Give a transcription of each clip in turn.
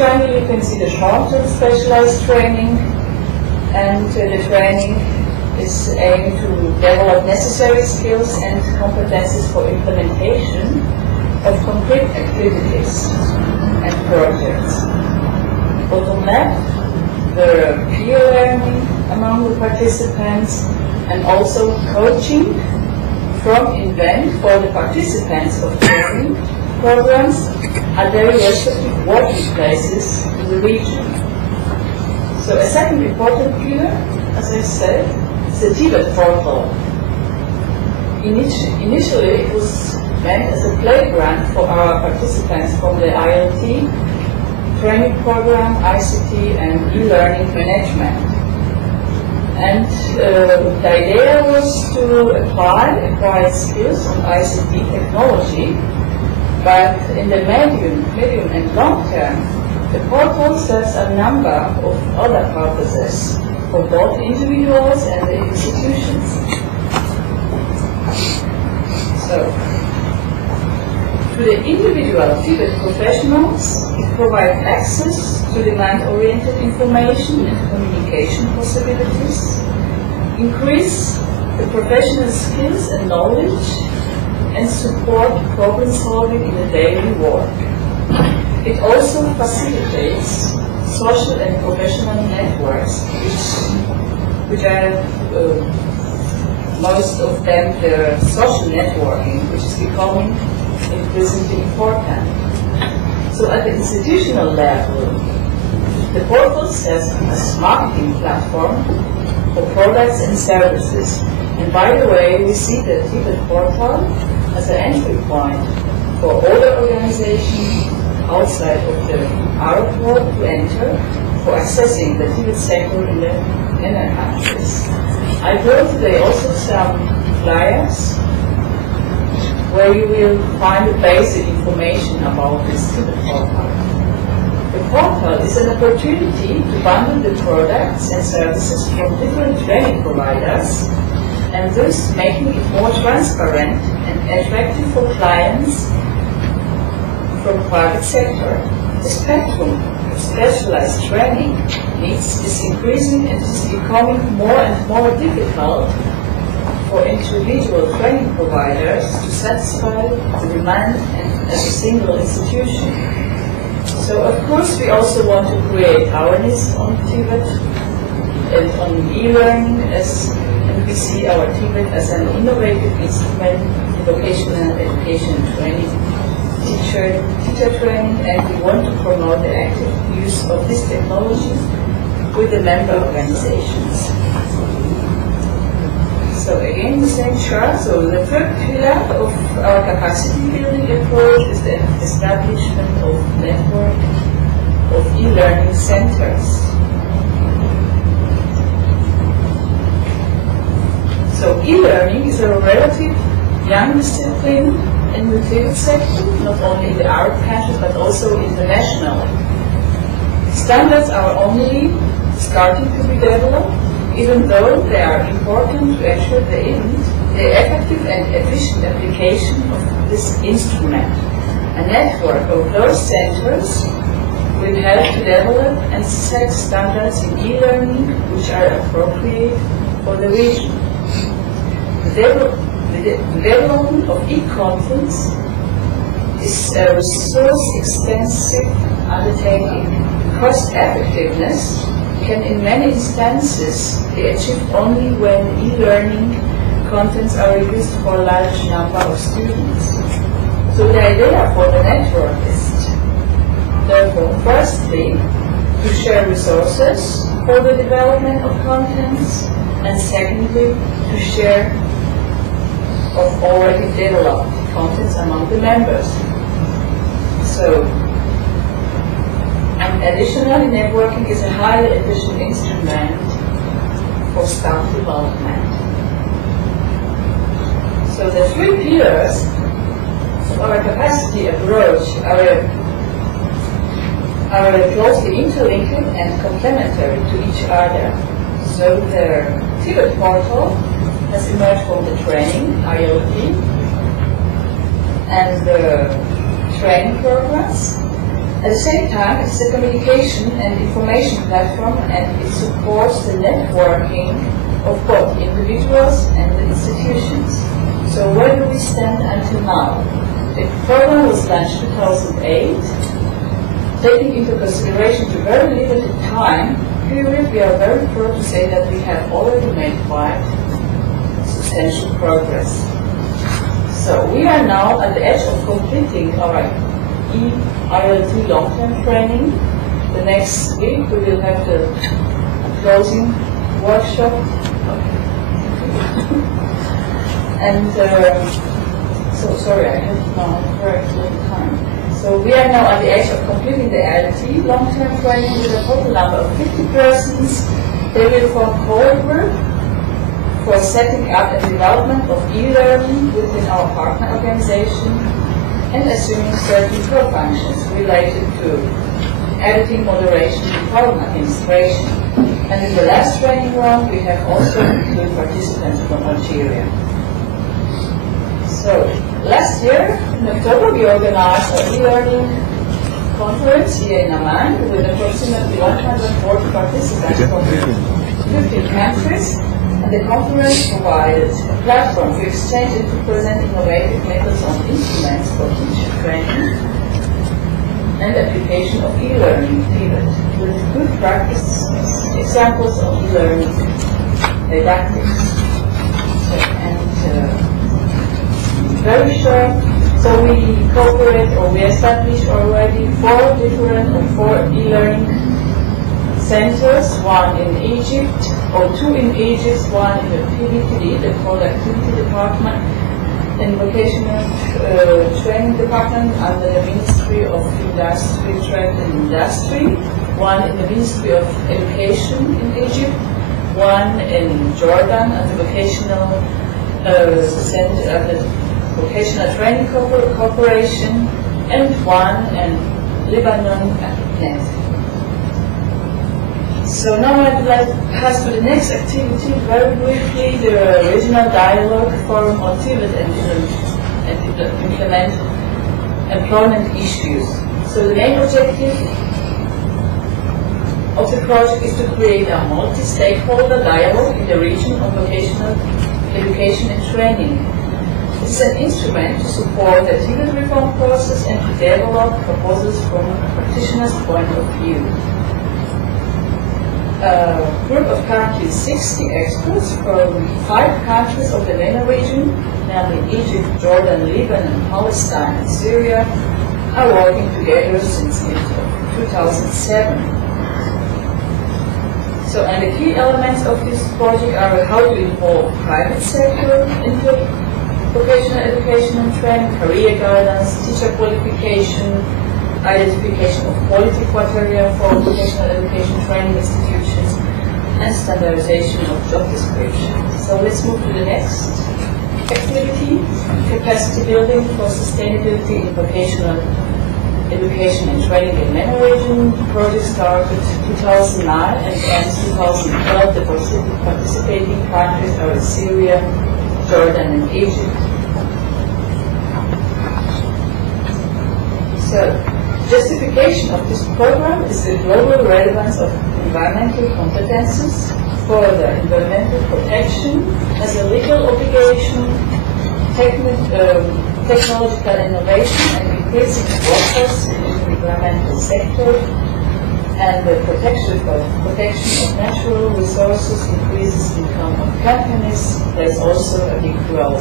triangle you can see the short-term specialized training, and the training is aimed to develop necessary skills and competencies for implementation of concrete activities and projects. Bottom left, the peer learning among the participants, and also coaching from Invent for the participants of training programs at their respective working places in the region. So a second important pillar, as I said, is the TVET portal. Initially it was meant as a playground for our participants from the ILT training program, ICT and e-learning management. And the idea was to apply acquired skills on ICT technology, but in the medium and long term, the portal serves a number of other purposes for both individuals and the institutions. So, to the individual TVET professionals, it provides access to demand-oriented information and communication possibilities, increase the professional skills and knowledge, and support problem solving in the daily work. It also facilitates social and professional networks, which are most of them the social networking, which is becoming increasingly important. So at the institutional level, the portal serves as a marketing platform for products and services. And by the way, we see the TVET portal as an entry point for other organizations outside of the Arab world to enter for accessing the TVET sector in the MENA countries. I brought today also some flyers where you will find the basic information about this TVET portal. The portal is an opportunity to bundle the products and services from different training providers, and thus making it more transparent and attractive for clients from the private sector. The spectrum of specialized training needs is increasing and is becoming more and more difficult for individual training providers to satisfy the demand as a single institution. So of course we also want to create awareness on TVET and on e-learning, and we see our TVET as an innovative instrument in vocational education training, teacher training, and we want to promote the active use of this technology with the member organizations. So again, the same chart. So the third pillar of our capacity building approach is the establishment of network of e-learning centers. So e-learning is a relative young discipline in the TVET sector, not only in the Arab countries but also internationally. Standards are only starting to be developed, even though they are important to ensure the effective and efficient application of this instrument. A network of those centers will help to develop and set standards in e-learning which are appropriate for the region. The development of e-contents is a resource-extensive undertaking. Cost effectiveness can in many instances be achieved only when e-learning contents are used for a large number of students. So the idea for the network is therefore firstly to share resources for the development of contents, and secondly to share of already developed contents among the members. So, and additionally, networking is a highly efficient instrument for staff development. So the three pillars of our capacity approach are closely interlinked and complementary to each other. So the TVET portal has emerged from the training, ILT, and the training programs, At the same time, it's a communication and information platform, and it supports the networking of both individuals and the institutions. So where do we stand until now? The program was launched in 2008. Taking into consideration the very limited time period, we are very proud to say that we have already made quite substantial progress. So we are now at the edge of completing our EILT long-term training. The next week we will have the closing workshop. And so sorry, I have not very little time. So we are now at the edge of completing the ILT long-term training with a total number of 50 persons. They will form core group for setting up and development of e-learning within our partner organization and assuming certain core functions related to editing, moderation, and program administration. And in the last training round, we have also included participants from Algeria. So, last year, in October, we organized an e-learning conference here in Amman with approximately 140 participants from 15 countries. And the conference provided a platform to exchange and to present innovative methods on instruments for teacher training and application of e-learning TVET with good practice examples of e-learning didactics. Very short. So we cooperate, or we established already 4 e-learning centers, one in Egypt, or 2 in Egypt, one in the TVET, the productivity department, and vocational training department under the Ministry of Industry, Trade and Industry, one in the Ministry of Education in Egypt, one in Jordan at the vocational center at the Vocational Training Corporation, and one in Lebanon at NET. So now I'd like to pass to the next activity very briefly, the regional dialogue forum on TVET and implement employment issues. So the main objective of the project is to create a multi-stakeholder dialogue in the region on vocational education and training. It is an instrument to support the TVET reform process and to develop proposals from a practitioner's point of view. A group of currently 60 experts from 5 countries of the MENA region, namely Egypt, Jordan, Lebanon, Palestine, and Syria, are working together since 2007. So, and the key elements of this project are how to involve private sector into vocational education and training, career guidance, teacher qualification, identification of quality criteria for vocational education training institutions, and standardization of job descriptions. So let's move to the next activity, capacity building for sustainability in vocational education and training in MENA region. The project started 2009 and ends 2012. The participating countries are Syria, Jordan, and Egypt. So, justification of this program is the global relevance of environmental competences for the environmental protection as a legal obligation, technological innovation, and increasing workforce in the environmental sector, and the protection of natural resources increases income of companies. There's also a big role.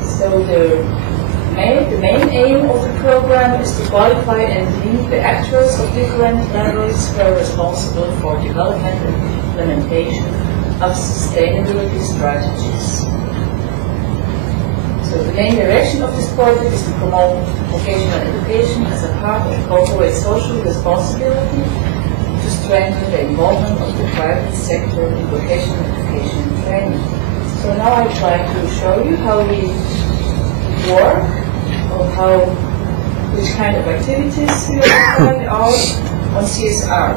So the main aim of the program is to qualify and lead the actors of different levels who are responsible for development and implementation of sustainability strategies. So the main direction of this project is to promote vocational education as a part of corporate social responsibility, to strengthen the involvement of the private sector in vocational education and training. So now I'd like to show you how we work, or which kind of activities we are carrying out on CSR.